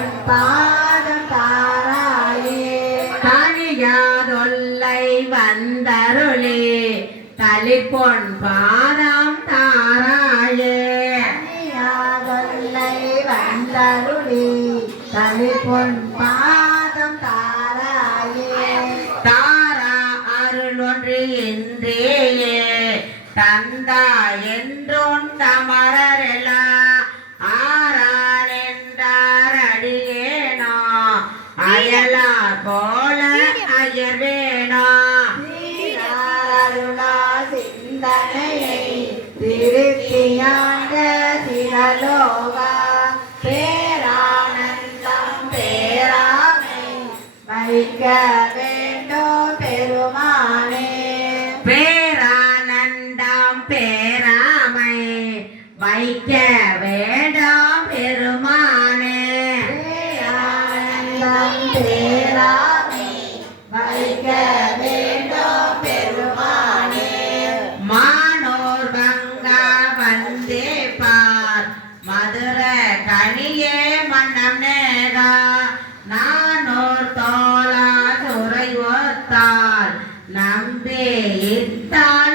கடிப்பொன் பாதம் தாராயே தனியாதொல்லை வந்தருளே. தளிப்பொன் பாதம் தாராயே தனியாதொல்லை வந்தருளி. தலிப்பொன் பாதம் தாராயே தாரா அருள் ஒன்று என்றேயே. தந்தாயே சிந்தனையை திருத்தியாண்ட சிரலோகா பேரானந்தம் பேராமை வைக்க வேண்டோ பெருமானே பேரானந்தம் பேராமை வைக்க வேண்டும் นำแน่ครับ